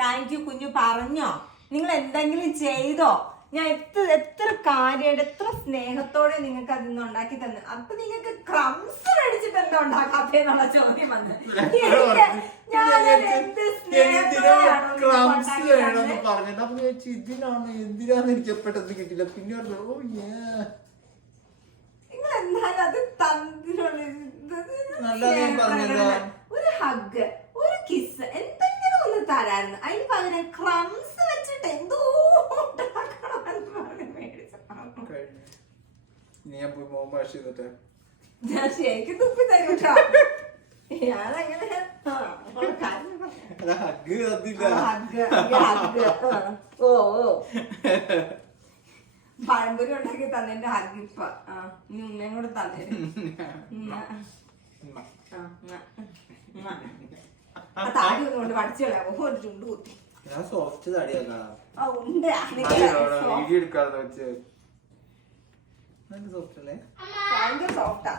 Thank you കുഞ്ഞു പറഞ്ഞോ, നിങ്ങൾ എന്തെങ്കിലും ചെയ്തോ? ഞാൻ എത്ര കാര്യമായിട്ട് എത്ര സ്നേഹത്തോടെ നിങ്ങൾക്ക് അതിന്ന് ഉണ്ടാക്കി തന്നു. അപ്പൊ നിങ്ങൾക്ക് ക്രംസ് മേടിച്ചിട്ട് എന്താ ഉണ്ടാക്കാത്തെന്നുള്ള ചോദ്യം വന്ന് എന്തിനാണ് എനിക്ക് പെട്ടെന്ന് കിട്ടില്ല. പിന്നെ നിങ്ങൾ എന്തായാലും അത് ഒരു ഹഗ്, ഒരു കിസ് എന്തെങ്കിലും ഒന്ന് തരായിരുന്നു. അതിന് പകരം ക്രംസ് വെച്ചിട്ട് എന്തോ ഞാൻ ശരിക്കും തുപ്പി തരൂട്ടോ. ഞാനങ്ങനെ ഓ പഴംപൊരി ഉണ്ടാക്കി തന്നെ ഹഗ്ഗിപ്പ ഉമ്മയും കൂടെ തന്നെ താടി ഒന്നുകൊണ്ട് പഠിച്ചു കളയാമോ? ഒരു ചുണ്ട് കുത്തി ഉണ്ട് ഭയങ്കര സോഫ്റ്റാ.